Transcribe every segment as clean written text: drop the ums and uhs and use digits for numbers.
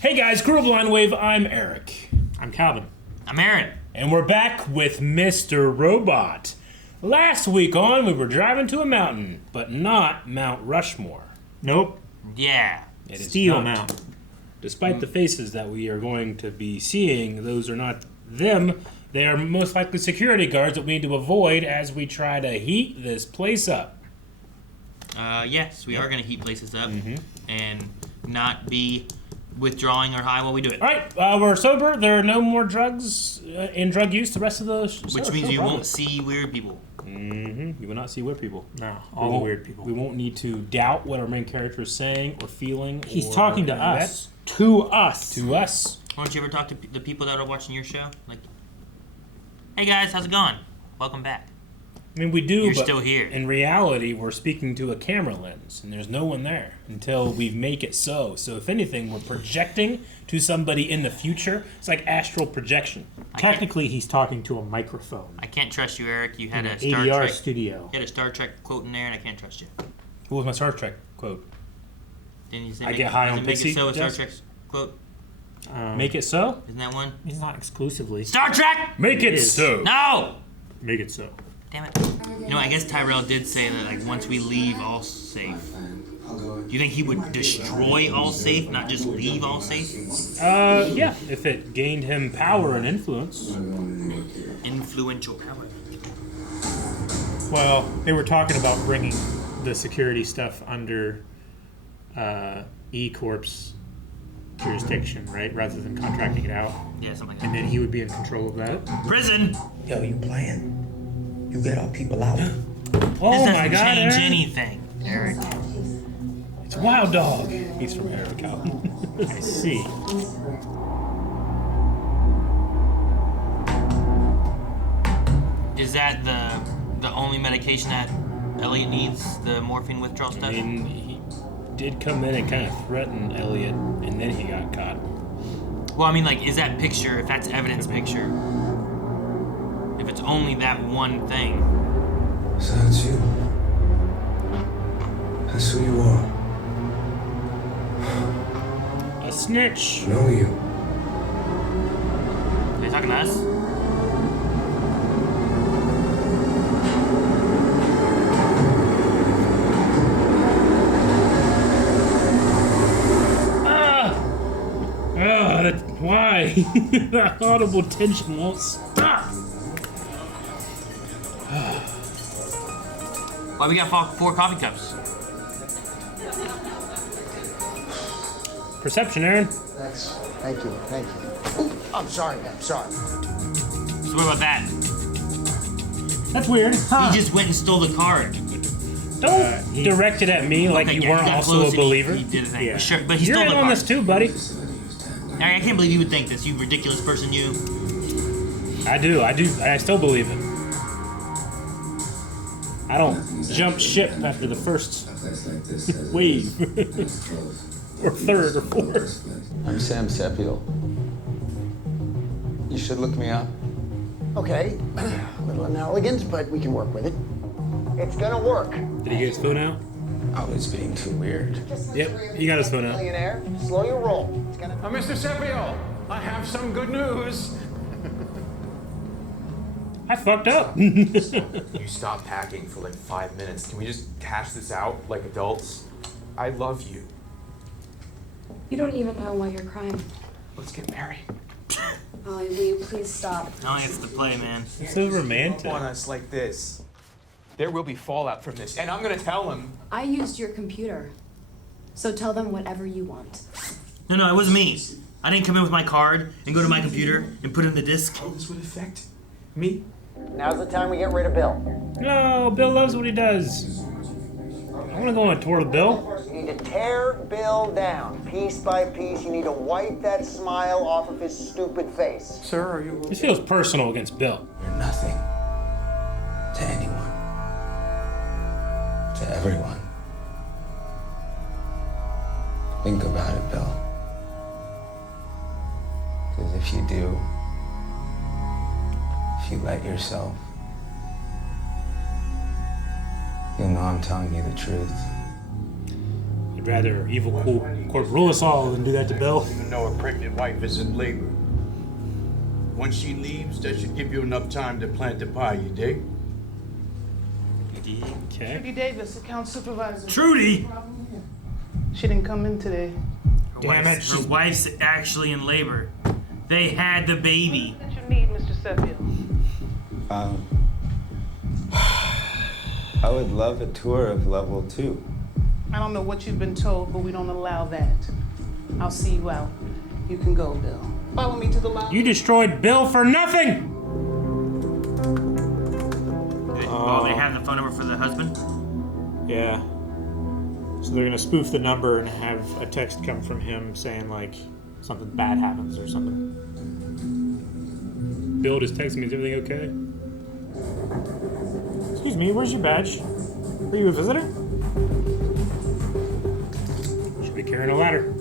Hey guys, Crew Blind Wave, I'm Eric. I'm Calvin. I'm Aaron. And we're back with Mr. Robot. Last week on, we were driving to a mountain, but not Mount Rushmore. Nope. Yeah. It is Steel not. Mountain. Despite the faces that we are going to be seeing, those are not them. They are most likely security guards that we need to avoid as we try to heat this place up. Yes, we are going to heat places up and not be withdrawing or high while we do it. All right, we're sober. There are no more drugs in drug use the rest of the Which means you won't see weird people. You will not see weird people. No, all the weird people. We won't need to doubt what our main character is saying or feeling. He's or talking to any of us. To us. To us. Why don't you ever talk to the people that are watching your show? Like, hey guys, how's it going? Welcome back. I mean, we do, You're but still here. In reality, we're speaking to a camera lens, and there's no one there until we make it so. So, if anything, we're projecting to somebody in the future. It's like astral projection. Technically, he's talking to a microphone. I can't trust you, Eric. You had In a an Star ADR Trek studio. You had a Star Trek quote in there, and I can't trust you. What was my Star Trek quote? Didn't you say I get high on doesn't make pixie it so a Star dust? Trek quote? Make it so? Isn't that one? He's not exclusively. Star Trek! Make it is. so. No! Make it so. Damn it. You know, I guess Tyrell did say that, like, once we leave all safe. Do you think he would destroy all safe, not just leave all safe? Yeah, if it gained him power and influence. Influential power. Well, they were talking about bringing the security stuff under E-Corp's jurisdiction, right? Rather than contracting it out. Yeah, something like And that. then he would be in control of that. Prison! Yo, you playing? You get our people out. Oh This my doesn't god, change Aaron. anything, Eric. It's Wild Dog. He's from Eric out. I see. Is that the only medication that Elliot needs? The morphine withdrawal I stuff? mean, he did come in and kind of threaten Elliot, and then he got caught. Well, I mean, like, is that picture, if that's evidence picture, if it's only that one thing, So that's you. That's who you are. A snitch. I know you. are they talking to us? Why? That audible tension won't stop. Why we got four coffee cups? Perception, Aaron. Thank you. Ooh, I'm sorry. So what about that? That's weird. He just went and stole the card. Don't direct it at me like you yeah, weren't he got also close a and believer. He did a thing. Yeah. But sure, but he You're stole in the on card. this too, buddy. Eric, I can't believe you would think this. You ridiculous person, you. I do. I still believe it. I don't jump ship after the first wave. Or third or fourth. I'm Sam Sepiel. You should look me up. Okay, a little inelegant, but we can work with it. It's gonna work. Did he get his phone out? I was being too weird. Yep, he got his phone out. Millionaire, slow your roll. It's gonna. Mr. Sepio, I have some good news. I fucked up. You stopped packing for like 5 minutes. Can we just hash this out like adults? I love you. You don't even know why you're crying. Let's get married. Ollie, will you please stop? No one gets to play, man. It's so romantic. On us like this. There will be fallout from this, and I'm gonna tell him. I used your computer. So tell them whatever you want. No, it wasn't me. I didn't come in with my card and go to my computer and put in the disc. How this would affect me? Now's the time we get rid of Bill. No, Bill loves what he does. I want to go on a tour with Bill. You need to tear Bill down, piece by piece. You need to wipe that smile off of his stupid face. Sir, are you? This feels personal against Bill. You're nothing. To anyone. To everyone. Think about it, Bill. Because if you do, if you let yourself, you'll know I'm telling you the truth. I'd rather evil cool Court, rule us all and do that to Bill. Even though a pregnant wife is in labor. Once she leaves, that should give you enough time to plant the pie, you dig? Okay. Trudy Davis, account supervisor. Trudy! She didn't come in today. Her wife's actually in labor. They had the baby. What you need, Mr. Sepia? I would love a tour of level 2. I don't know what you've been told, but we don't allow that. I'll see you out. You can go, Bill. Follow me to the lounge. You destroyed Bill for nothing! Oh, they have the phone number for the husband? Yeah. So they're gonna spoof the number and have a text come from him saying like something bad happens or something. Bill just texted me, is everything okay? Excuse me, where's your badge? Are you a visitor? Should be carrying a ladder.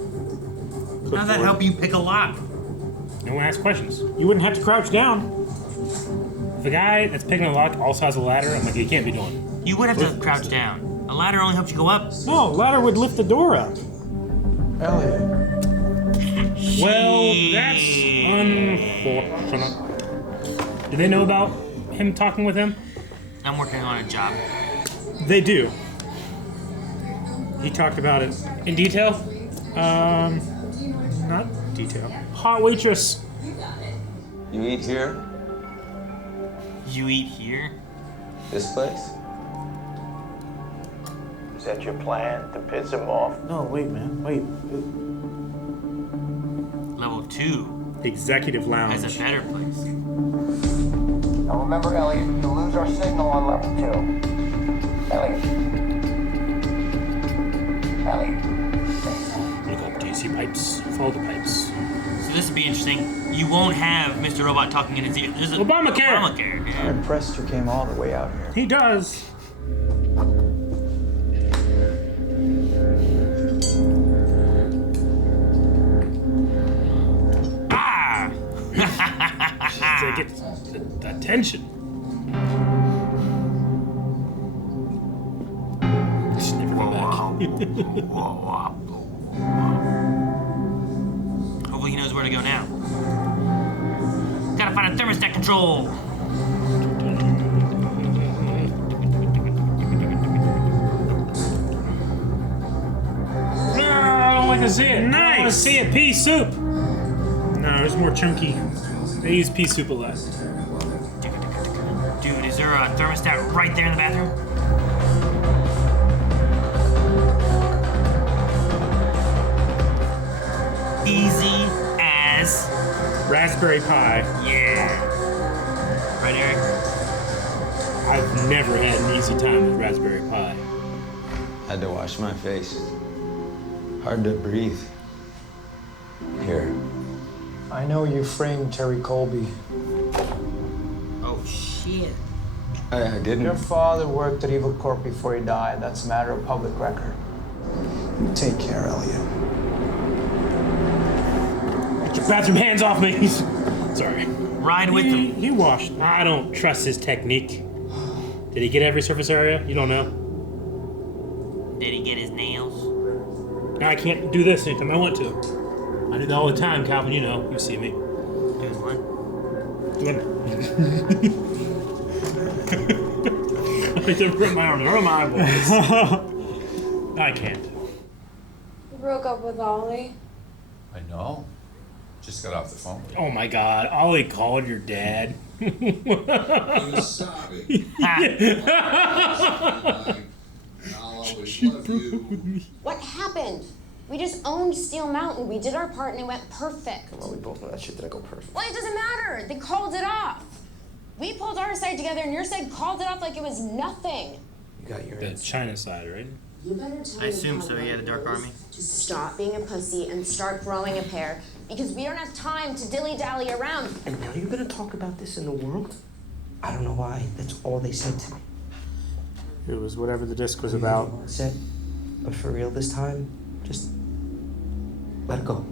How'd that help you pick a lock? No one asks questions. You wouldn't have to crouch down. If a guy that's picking a lock also has a ladder, I'm like, you can't be doing. You would have to crouch down. A ladder only helps you go up. No, ladder would lift the door up. Elliot. Well, that's unfortunate. Do they know about him talking with him? I'm working on a job. They do. He talked about it in detail? Not detail. Hot waitress. You eat here? You eat here? This place? Is that your plan, to piss him off? No, wait, man. Wait. Level 2 Executive lounge. has a better place. Now remember, Elliot, you'll lose our signal on level 2. Elliot. Look up DC pipes. Follow the pipes. So this would be interesting. You won't have Mr. Robot talking in his ear. There's a Obamacare! Obamacare. I'm Yeah. impressed you came all the way out here. He does. Ah! To get the attention. Just never go back. Hopefully he knows where to go now. Gotta find a thermostat control. I don't like to see it. Nice. I want to see it. Pea soup. No, there's more chunky. They use pea soup a lot. Dude, is there a thermostat right there in the bathroom? Easy as Raspberry Pi. yeah. Right, Eric? I've never had an easy time with Raspberry Pi. Had to wash my face. Hard to breathe. Here. I know you framed Terry Colby. Oh shit. I didn't. Your father worked at Evil Corp before he died. That's a matter of public record. Take care, Elliot. Get your bathroom hands off me. Sorry. Ride with them. He washed. I don't trust his technique. Did he get every surface area? You don't know. Did he get his nails? Now I can't do this anytime I want to. I do that all the time, Calvin. You know. You see me. Doing what? Doing I just rip my arm. Rub my eyeballs. I can't. You broke up with Ollie. I know. Just got off the phone. Oh my God! Ollie called your dad. I'm sorry. I'll always love you. What happened? We just owned Steel Mountain. We did our part and it went perfect. Well, we both know that shit didn't go perfect. Well, it doesn't matter. They called it off. We pulled our side together and your side called it off like it was nothing. You got your The China side, right? You better tell I assume so, yeah, the Dark Army. To stop being a pussy and start growing a pair because we don't have time to dilly-dally around. And now you're gonna talk about this in the world? I don't know why. That's all they said to me. It was whatever the disc was about. That's it. But for real this time, just let it go.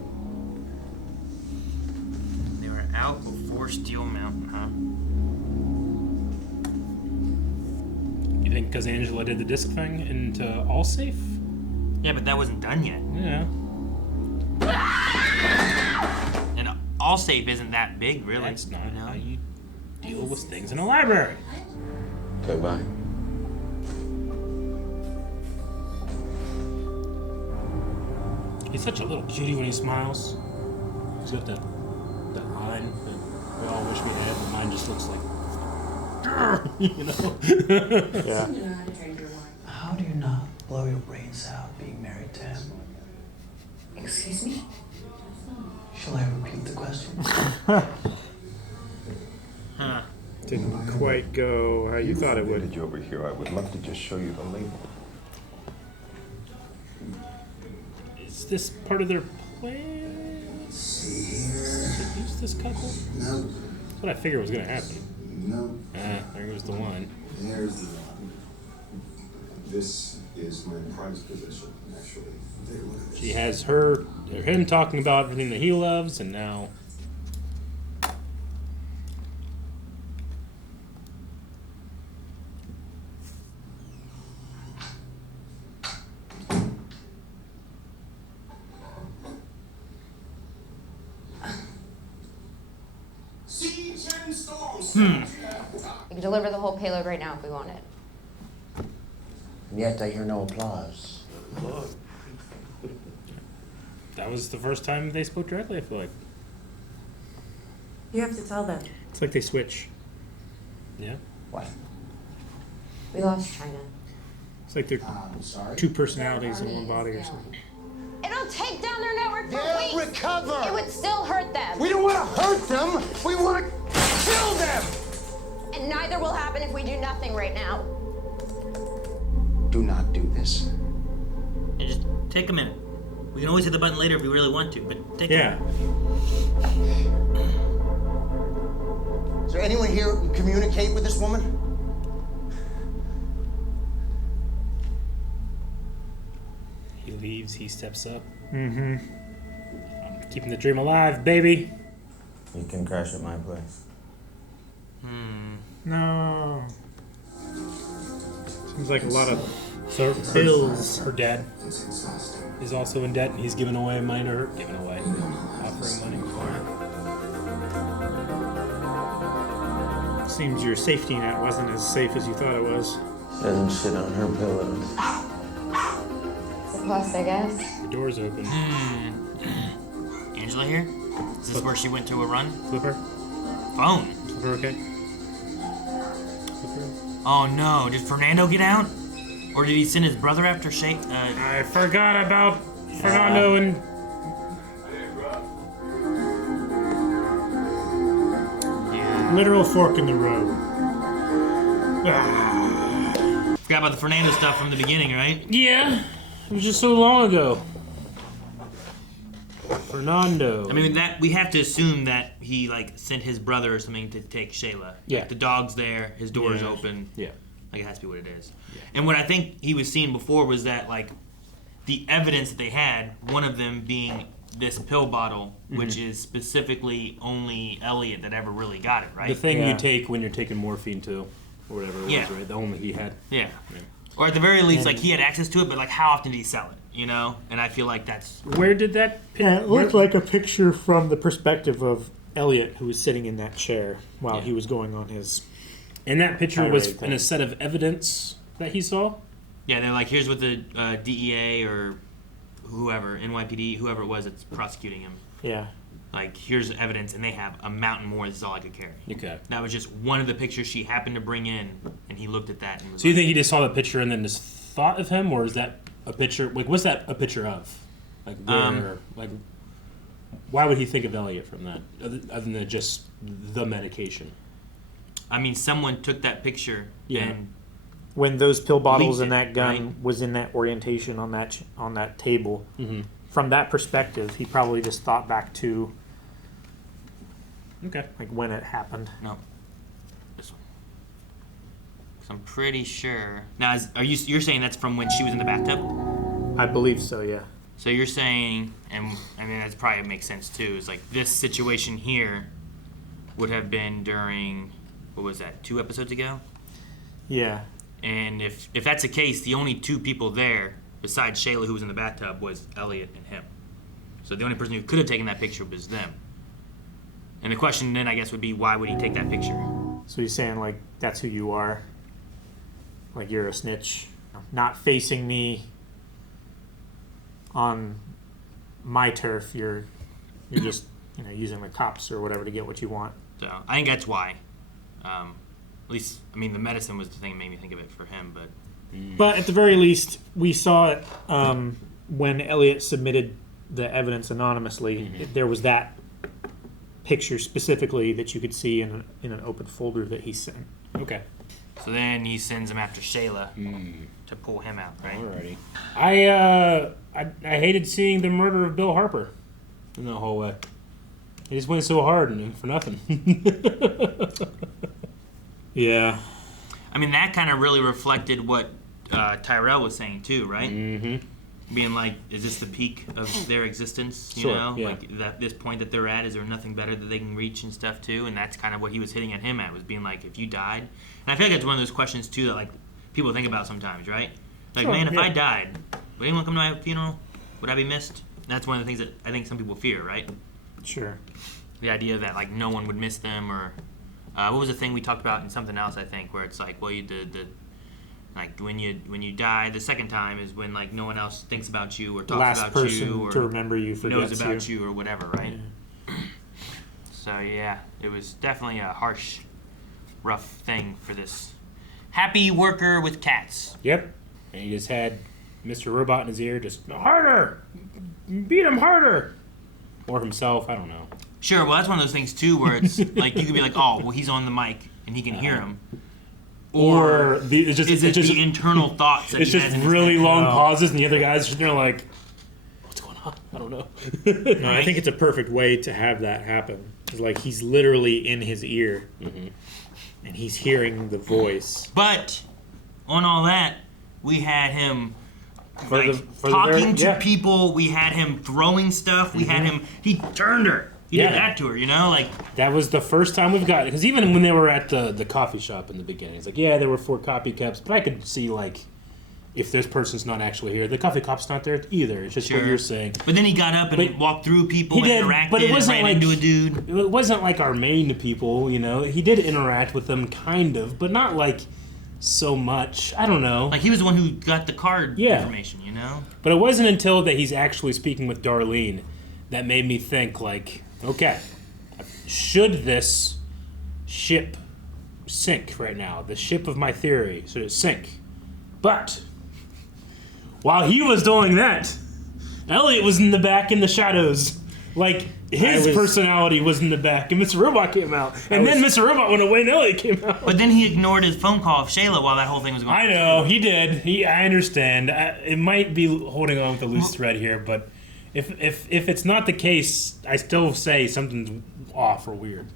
They were out before Steel Mountain, huh? You think because Angela did the disc thing into All Safe? Yeah, but that wasn't done yet. Yeah. all safe isn't that big, really. That's not how you deal with things in a library. Goodbye. He's such a little cutie when he smiles. He's got that line that we all wish we had, but mine just looks like, you know? Yeah. How do you not blow your brains out being married to him? Excuse me? Shall I repeat the question? Huh. Didn't quite go how you thought it would. You over here. I would love to just show you the label. Is this part of their plan? To use this couple? No. That's what I figured was going to happen. No. There goes the one. There's the one. This is my prized possession, actually. Take a look at this. She has him talking about everything that he loves, and now. We can deliver the whole payload right now if we want it. And yet I hear no applause. That was the first time they spoke directly, I feel like. You have to tell them. It's like they switch. Yeah. What? We lost China. It's like they're two personalities in one body or something. It'll take down their network for They'll weeks. recover. It would still hurt them. We don't want to hurt them. We want to kill them. And neither will happen if we do nothing right now. Do not do this. And just take a minute. We can always hit the button later if we really want to, but take a minute. Is there anyone here who can communicate with this woman? He leaves, he steps up. Mm-hmm. I'm keeping the dream alive, baby. You can crash at my place. No. Seems like a lot of bills. Her dad is also in debt, and he's giving away money to her. Offering money for her. Seems your safety net wasn't as safe as you thought it was. Doesn't shit on her pillows. It's a plus, I guess. The door's open. Angela here? Is this where she went to a run? Flipper? Phone. Flipper, okay? Oh no, did Fernando get out? Or did he send his brother after Shay? I forgot about Fernando and... Literal fork in the road. Forgot about the Fernando stuff from the beginning, right? Yeah. It was just so long ago. Fernando. I mean, that we have to assume that he sent his brother or something to take Shayla. Yeah. Like, the dog's there, his door is open. Yeah. Like, it has to be what it is. Yeah. And what I think he was seeing before was that the evidence that they had, one of them being this pill bottle, which is specifically only Elliot that ever really got it, right? The thing you take when you're taking morphine too, or whatever it was, right? The only he had. Yeah. Or at the very least, he had access to it, but how often did he sell it? You know? And I feel like that's... Where did that... It looked like a picture from the perspective of Elliot, who was sitting in that chair while he was going on his... And that picture was tirade in a set of evidence that he saw? Yeah, they're like, here's what the DEA or whoever, NYPD, whoever it was that's prosecuting him. Yeah. Here's evidence, and they have a mountain more. This is all I could carry. Okay. That was just one of the pictures she happened to bring in, and he looked at that and was So you think he just saw the picture and then just thought of him, or is that a picture... what's that a picture of? Where... why would he think of Elliot from that, other than just the medication? I mean, someone took that picture and... When those pill bottles and leaked that it, gun right? was in that orientation on that table, from that perspective, he probably just thought back to when it happened. No, this one. 'Cause I'm pretty sure. Now, you're saying that's from when she was in the bathtub? I believe so. Yeah. So you're saying, and I mean that probably makes sense too. Is this situation here would have been during, what was that, 2 episodes ago? Yeah. And if that's the case, the only 2 people there, besides Shayla, who was in the bathtub, was Elliot and him. So the only person who could have taken that picture was them. And the question then, I guess, would be, why would he take that picture? So he's saying, like, that's who you are. Like, you're a snitch. Not facing me on my turf. You're just, using the cops or whatever to get what you want. So I think that's why. At least, I mean, the medicine was the thing that made me think of it for him, but... But at the very least, we saw it when Elliot submitted the evidence anonymously. There was that picture specifically that you could see in an open folder that he sent. Okay. So then he sends him after Shayla to pull him out, right? Alrighty. I hated seeing the murder of Bill Harper in the whole way. He just went so hard and for nothing. Yeah. I mean, that kind of really reflected what Tyrell was saying too, right? Mm-hmm. Being like, is this the peak of their existence? You Sure, know, yeah. like that this point that they're at, is there nothing better that they can reach and stuff too? And that's kind of what he was hitting at him at, was being like, if you died, and I feel like it's one of those questions too that like people think about sometimes, right? Like, Sure, man, if yeah. I died, would anyone come to my funeral? Would I be missed? And that's one of the things that I think some people fear, right? Sure. The idea that like no one would miss them, or what was the thing we talked about in something else? I think where it's like, well, you did the like when you die the second time is when like no one else thinks about you or talks Last about person you or to remember you knows forgets about you. you or whatever, right? Yeah. So yeah, it was definitely a harsh, rough thing for this happy worker with cats. Yep. And he just had Mr. Robot in his ear, just harder, beat him harder, or himself. I don't know. Sure. Well, that's one of those things too, where it's like you could be like, oh, well, he's on the mic and he can hear him. Or it's just, is it the internal thoughts that it's he just has in his really head? long No. pauses, and the other guys just there like, what's going on? I don't know. No, I think it's a perfect way to have that happen. It's like he's literally in his ear, and he's hearing the voice. But on all that, we had him For like, the talking very- to yeah. people. We had him throwing stuff. We had him. He turned her. He Yeah. did that to her. You know, like That was the first time we've got it. Because even when they were at the coffee shop in the beginning, it's like, yeah, there were 4 copycats, but I could see, like, if this person's not actually here, the coffee cop's not there either. It's just what Sure. you're saying. But then he got up and But walked through people He and did, interacted but it and wasn't ran like into a dude. It wasn't like our main people, you know. He did interact with them, kind of, but not like so much. I don't know. Like he was the one who got the card Yeah. information. You know. But it wasn't until that he's actually speaking with Darlene that made me think, like, okay, should this ship sink right now? The ship of my theory, should it sink? But while he was doing that, Elliot was in the back in the shadows. Like, his personality was in the back, and Mr. Robot came out. And then Mr. Robot went away, and Elliot came out. But then he ignored his phone call of Shayla while that whole thing was going on. I know, he did. I understand. It might be holding on with a loose thread here, but if it's not the case, I still say something's off or weird.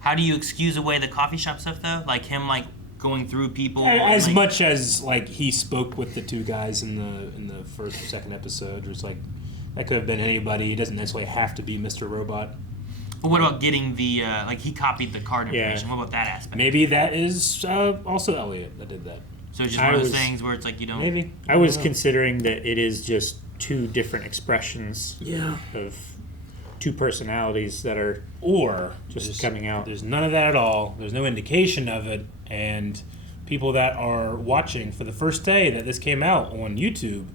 How do you excuse away the coffee shop stuff though? Like him like going through people As like, much as like he spoke with the 2 guys in the first or second episode, where it's like that could have been anybody. It doesn't necessarily have to be Mr. Robot. But what about getting the like he copied the card Yeah. information? What about that aspect? Maybe that is also Elliot that did that. So it's just one of those things where it's like you don't. Maybe I was considering that it is just 2 different expressions of 2 personalities that are just coming out. There's none of that at all. There's no indication of it, and people that are watching for the first day that this came out on YouTube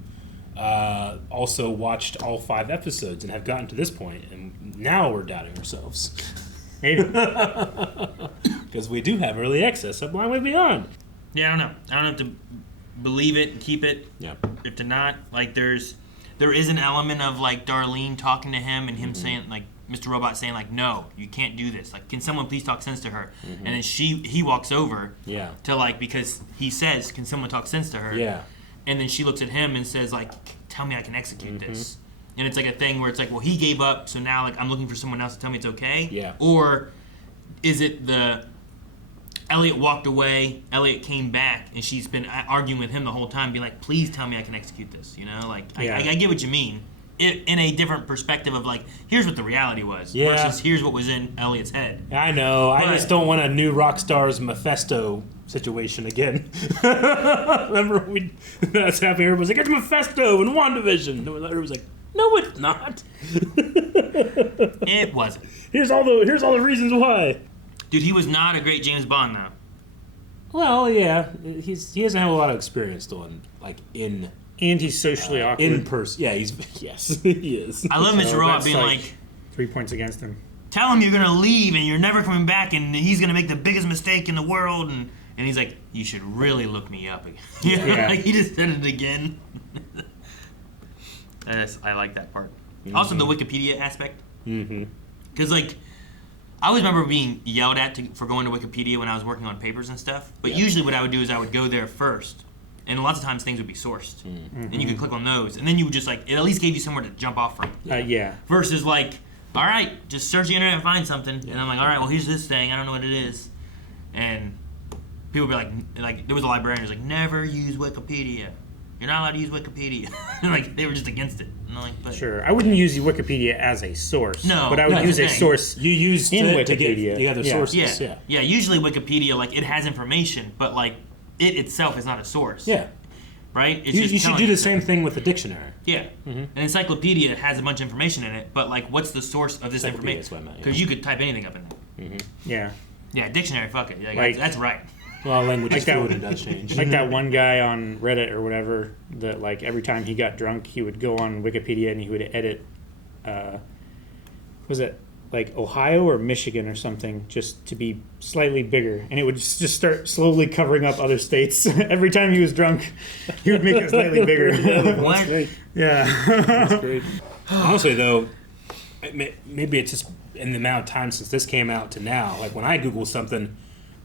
also watched all 5 episodes and have gotten to this point, and now we're doubting ourselves. Maybe. Because we do have early access of Blind Way Beyond. Yeah, I don't know. I don't know if to believe it and keep it. Yeah. If to not, like there is an element of like Darlene talking to him and him saying like Mr. Robot saying like, no, you can't do this. Like, can someone please talk sense to her? And then he walks over to like, because he says, can someone talk sense to her? Yeah. And then she looks at him and says like, tell me I can execute this. And it's like a thing where it's like, well, he gave up, so now like I'm looking for someone else to tell me it's okay. Yeah. Or is it the Elliot walked away, Elliot came back, and she's been arguing with him the whole time, being like, please tell me I can execute this, you know? Like, Yeah. I get what you mean. In a different perspective of like, here's what the reality was versus here's what was in Elliot's head. I know. But I just don't want a new Rockstar's Mephisto situation again. Remember that's happening. Everyone was like, it's Mephisto in WandaVision. And everyone was like, no, it's not. It wasn't. Here's all the reasons why. Dude, he was not a great James Bond, though. Well, yeah, he doesn't have a lot of experience doing in. And he's socially awkward. In person. Yeah, yes, he is. I love Mr. Robot being like 3 points against him. Tell him you're going to leave and you're never coming back and he's going to make the biggest mistake in the world. And he's like, you should really look me up again. Yeah. Like, he just said it again. I like that part. Mm-hmm. Also, the Wikipedia aspect. Mm-hmm. Because, like, I always remember being yelled at for going to Wikipedia when I was working on papers and stuff. But usually what I would do is I would go there first. And lots of times things would be sourced. Mm-hmm. And you could click on those. And then you would just, like, it at least gave you somewhere to jump off from. Yeah. Versus, like, all right, just search the internet and find something. Yeah. And I'm like, all right, well, here's this thing. I don't know what it is. And people would be like, there was a librarian who was like, never use Wikipedia. You're not allowed to use Wikipedia. Like, they were just against it. And I'm like, but sure, I wouldn't use Wikipedia as a source. No. But I would use a source you use in Wikipedia. To get the other sources. Yeah, usually Wikipedia, like, it has information, but, like, it itself is not a source. Yeah. Right? It's you should do the same thing with the dictionary. Yeah. Mm-hmm. An encyclopedia has a bunch of information in it, but, like, what's the source of this information? Because you could type anything up in there. Mm-hmm. Yeah. Yeah, dictionary, fuck it. Like, that's right. Well, language is fluid and does change. Like that one guy on Reddit or whatever that, like, every time he got drunk, he would go on Wikipedia and he would edit, was it like Ohio or Michigan or something, just to be slightly bigger, and it would just start slowly covering up other states. Every time he was drunk, he would make it slightly bigger. What? Yeah. That's great. Honestly, though, maybe it's just in the amount of time since this came out to now. Like, when I Google something,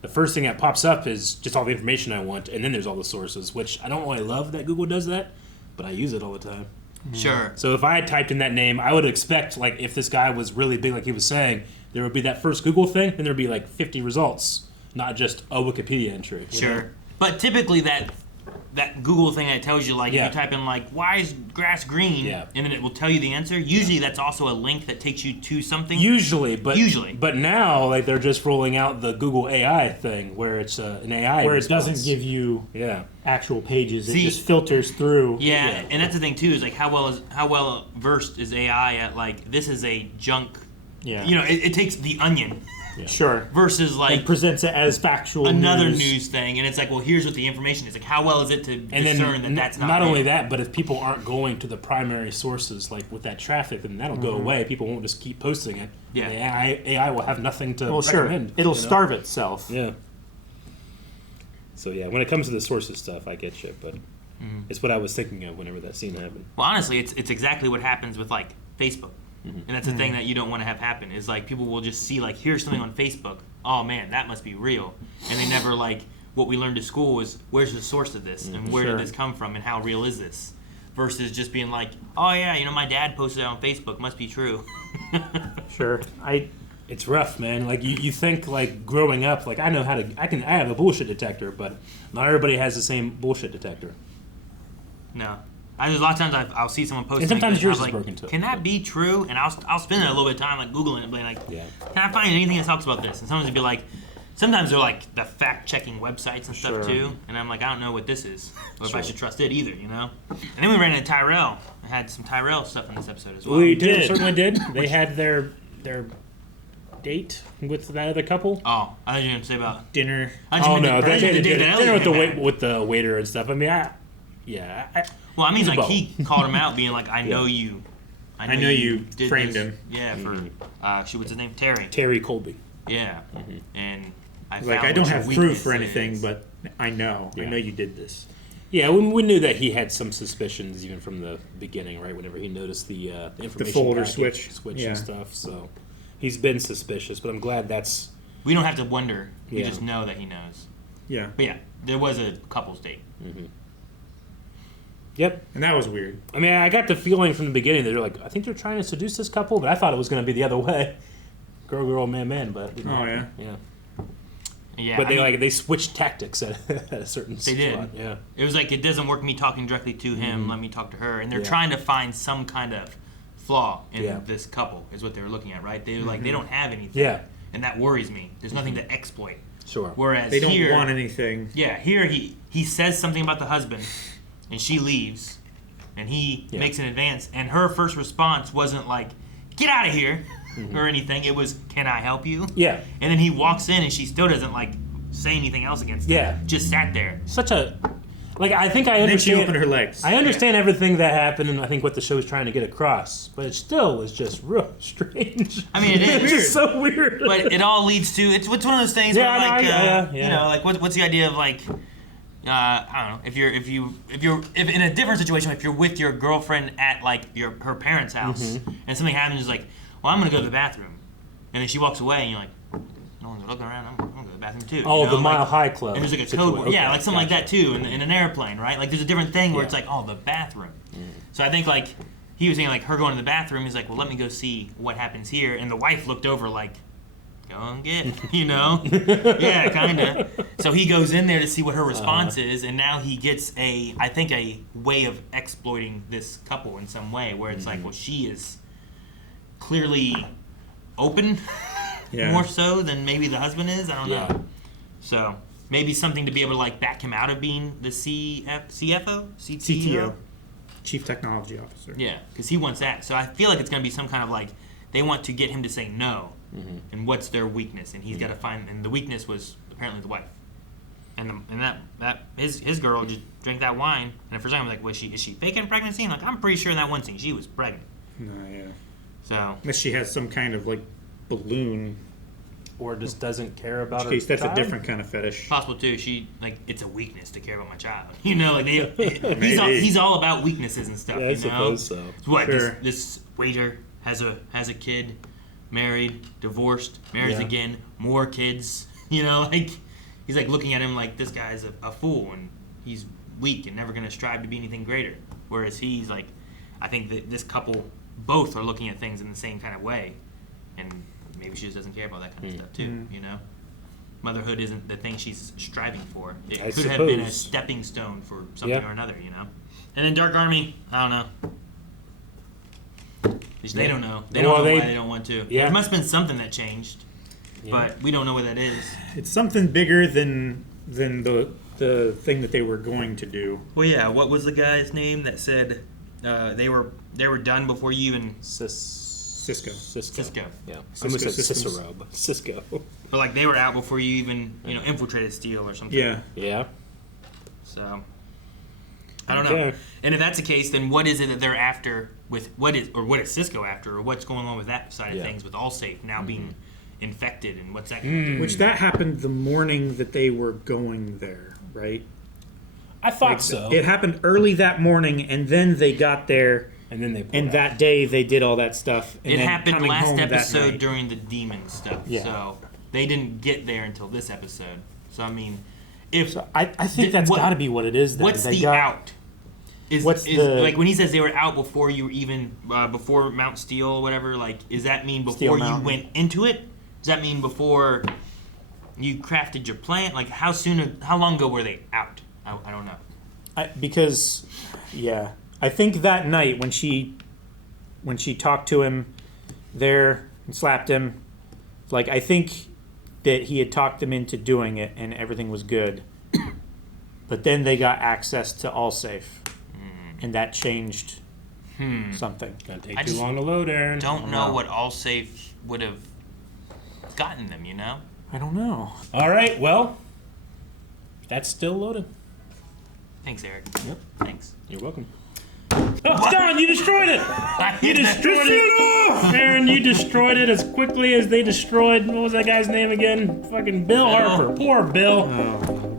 the first thing that pops up is just all the information I want, and then there's all the sources, which I don't really love that Google does that, but I use it all the time. Sure. So if I had typed in that name, I would expect, like, if this guy was really big, like he was saying, there would be that first Google thing, and there would be like 50 results, not just a Wikipedia entry. Sure. Know? But typically that Google thing that tells you, like, if you type in, like, why is grass green, and then it will tell you the answer, usually that's also a link that takes you to something. Usually. But now, like, they're just rolling out the Google AI thing, where it's an AI where response. it doesn't give you actual pages. It just filters through. Yeah, and that's the thing, too, is, like, how well versed is AI at, like, this is a junk. Yeah. You know, it takes the onion. Yeah. Sure. Versus, like, and presents it as factual another news thing, and it's like, well, here's what the information is. Like, how well is it to discern that that's not not real? only that, but if people aren't going to the primary sources, like with that traffic, then that'll go away. People won't just keep posting it. Yeah. The AI will have nothing to recommend. Sure. It'll starve itself. Yeah. So yeah, when it comes to the sources stuff, I get you, but it's what I was thinking of whenever that scene happened. Well, honestly, it's exactly what happens with, like, Facebook. And that's the thing that you don't want to have happen is, like, people will just see, like, here's something on Facebook. Oh man, that must be real. And they never, like, what we learned at school was where's the source of this and where did this come from and how real is this? Versus just being like, oh yeah, you know, my dad posted it on Facebook, must be true. Sure. It's rough, man. Like, you think, like, growing up, like, I know how to I have a bullshit detector, but not everybody has the same bullshit detector. No. There's a lot of times I'll see someone posting, and sometimes yours is like, broken too. Can that be true? And I'll spend a little bit of time, like, Googling it, being like, can I find anything that talks about this? And sometimes it'd be like, sometimes they're like the fact-checking websites and stuff too. And I'm like, I don't know what this is, or if I should trust it either, you know. And then we ran into Tyrell. I had some Tyrell stuff in this episode as well. We certainly did. They had their date with that other couple. Oh, I thought you were going to say about dinner. Oh no, they did dinner with the waiter and stuff. I mean, well, I mean, like, he called him out, being like, I know you. I know you did framed this. him. Yeah, for, what's his name? Terry Colby. Yeah. And I don't have proof or anything, but I know. Yeah. I know you did this. Yeah, we knew that he had some suspicions even from the beginning, right? Whenever he noticed the information the folder switch and stuff. So he's been suspicious, but I'm glad that's... We don't have to wonder. We just know that he knows. Yeah. But yeah, there was a couple's date. Yep. And that was weird. I mean, I got the feeling from the beginning that they're like, I think they're trying to seduce this couple, but I thought it was going to be the other way. Girl, man, but... Yeah. Yeah, but they switched tactics at a certain spot. They did. Yeah. It was like, it doesn't work me talking directly to him, let me talk to her. And they're trying to find some kind of flaw in this couple, is what they were looking at, right? They were like, they don't have anything. Yeah. And that worries me. There's nothing to exploit. Sure. Whereas they don't here, want anything. Yeah, here he says something about the husband, and she leaves, and he makes an advance, and her first response wasn't like, get out of here. or anything. It was, can I help you? Yeah. And then he walks in and she still doesn't like say anything else against him. Just sat there. Such a, like, I think I And then understand. she opened her legs. I understand everything that happened, and I think what the show is trying to get across, but it still is just real strange. I mean, it is. It's just so weird. But it all leads to, it's one of those things Yeah, where like, yeah. you know, like what's the idea of like, I don't know, if you're in a different situation, if you're with your girlfriend at like her parents' house, and something happens, is like, well, I'm gonna go to the bathroom, and then she walks away, and you're like, no one's looking around, I'm gonna go to the bathroom too. Oh, you know? the Mile like, High Club. And there's like a situation. code word, yeah, Okay, like something like that too, in an airplane, right? Like there's a different thing where it's like, oh, the bathroom. So I think like he was saying like her going to the bathroom, he's like, well, let me go see what happens here, and the wife looked over like, go and get, you know? Yeah, kind of. So he goes in there to see what her response is, and now he gets I think a way of exploiting this couple in some way, where it's like, well, she is clearly open, more so than maybe the husband is. I don't know. So maybe something to be able to like back him out of being the CFO? CTO. Chief Technology Officer. Yeah, because he wants that. So I feel like it's going to be some kind of like, they want to get him to say no. And what's their weakness, and he's got to find. And the weakness was apparently the wife, and that his girl just drank that wine. And for a second, I'm like, is she faking pregnancy? And like, I'm pretty sure in that one scene she was pregnant. No, yeah. So unless she has some kind of like balloon, or just doesn't care about her case that's child? a different kind of fetish. Possible too. She like, it's a weakness to care about my child. You know, like he's all about weaknesses and stuff. Yeah, I you know? suppose so. What Sure. this waiter has a kid. Married, divorced, marries again, more kids. You know, like he's like looking at him like this guy's a fool and he's weak and never gonna strive to be anything greater. Whereas he's like, I think that this couple both are looking at things in the same kind of way, and maybe she just doesn't care about that kind of stuff too. You know, motherhood isn't the thing she's striving for. It could have been a stepping stone for something or another. You know, and then Dark Army, I don't know. They don't know. They don't know why they don't want to. Yeah. There must have been something that changed, but we don't know what that is. It's something bigger than the thing that they were going to do. Well, yeah. What was the guy's name that said they were done before you even Cisco. Yeah. Cisco I almost said Systems. Cicero, but Cisco. But like they were out before you even infiltrated Steel or something. Yeah. Yeah. So I don't know. And if that's the case, then what is it that they're after with what is Cisco after, or what's going on with that side of things with Allsafe now being infected, and what's that going to do? Which that happened the morning that they were going there, right? I thought so. It happened early that morning, and then they got there, and then that day they did all that stuff. And It then happened coming last home that episode night. during the demon stuff. Yeah. So they didn't get there until this episode. So I mean, I think that's got to be what it is. Then. What's They the got- out? Is like when he says they were out before you were even before Mount Steel or whatever? Like, does that mean Steel before you Mountain. went into it? Does that mean before you crafted your plan? Like, how long ago were they out? I don't know. Because I think that night when she talked to him there and slapped him, like I think that he had talked them into doing it and everything was good. But then they got access to Allsafe, and that changed something. Gonna take too long to load, Aaron. Don't know what Allsafe would have gotten them. You know. I don't know. All right, well, that's still loaded. Thanks, Eric. Yep. Thanks. You're welcome. Oh, it's gone! You destroyed it! You destroyed it! Aaron, you destroyed it as quickly as they destroyed, what was that guy's name again? Fucking Bill Harper. Poor Bill.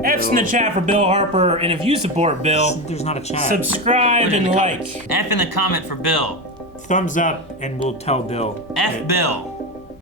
F's in the chat for Bill Harper, and if you support Bill, there's not a chat. Subscribe and like. F in the comment for Bill. Thumbs up, and we'll tell Bill. F Bill.